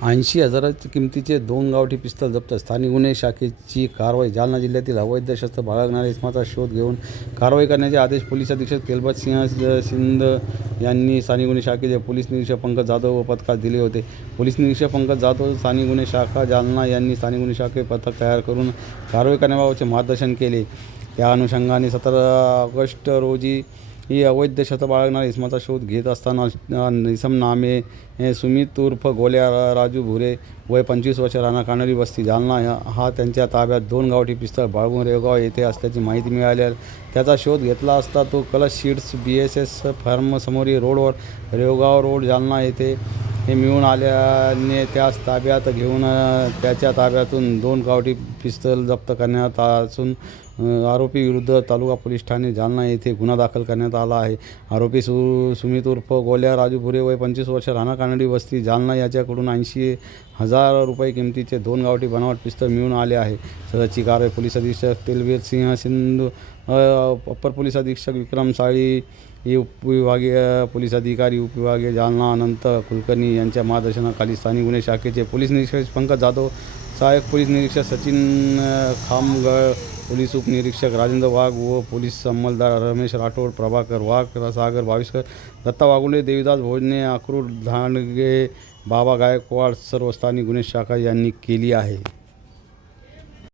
80,000 किमतीचे 2 गावठी पिस्तल जप्त. स्थानिक गुन्हे शाखेची कारवाई. जालना जिल्ह्यातील अवैध शस्त्र बाळगणाऱ्या इसमाचा शोध घेऊन कारवाई करण्याचे आदेश पोलीस अधीक्षक तेलबत सिंह सिंध यांनी स्थानिक गुन्हे शाखेचे पोलीस निरीक्षक पंकज जाधव व पथकास दिले होते. पोलीस निरीक्षक पंकज जाधव, स्थानिक गुन्हे शाखा जालना यांनी स्थानिक गुन्हे शाखे पथक तयार करून कारवाई करण्याबाबतचे मार्गदर्शन केले. त्या अनुषंगाने 17 ऑगस्ट रोजी ही अवैध शस्त्र बाळगणाऱ्या इसमाचा शोध घेत असताना इसम नामे सुमित उर्फ गोल्या राजू भुरे वय 25 वर्ष, राहणार कानडी वस्ती जालना हा त्यांच्या ताब्यात 2 गावठी पिस्तळ बाळगून रेवगाव येथे असल्याची माहिती मिळाली. त्याचा शोध घेतला असता तो कलश सीड्स BSS फार्म समोरील रोडवर रेवगाव रोड जालना येथे हे मिळून आल्याने त्यास ताब्यात घेऊन त्याच्या ताब्यातून 2 गावठी पिस्तल जप्त करण्यात असून आरोपी विरुद्ध तालुका पोलीस ठाणे जालना येथे गुन्हा दाखल करण्यात आला आहे. आरोपी सुमित उर्फ गोल्या राजू भुरे वय 25 वर्ष, राहणार कानडी वस्ती जालना याच्याकडून 80,000 रुपये किमतीचे 2 गावठी बनावट पिस्तळ मिळून आले आहे. सदरची कारवाई पोलीस अधीक्षक तेलबत सिंह सिंधू, अप्पर पोलीस अधीक्षक विक्रम साळी, उपविभागीय पोलीस अधिकारी उपविभागीय जालना अनंत कुलकर्णी यांच्या मार्गदर्शनाखाली स्थानिक गुन्हे शाखेचे पोलीस निरीक्षक पंकज जाधव, सहाय्यक पोलीस निरीक्षक सचिन खामगळ, पोलीस उपनिरीक्षक राजेंद्र वाघ व पोलीस अंमलदार रमेश राठोड, प्रभाकर वाघ, सागर भाविस्कर, दत्ता वाघुले, देवीदास भोजने, अक्रूर धांडगे, बाबा गायकवाड सर्व स्थानिक गुन्हे शाखा यांनी केली आहे.